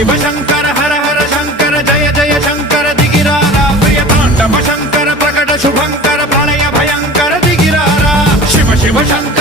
शिव शंकर हर हर शंकर जय जय शंकर दिगिरारा प्रिय तांडव शंकर प्रकट शुभंकर प्रणय भयंकर दिगिरारा शिव शिव शंकर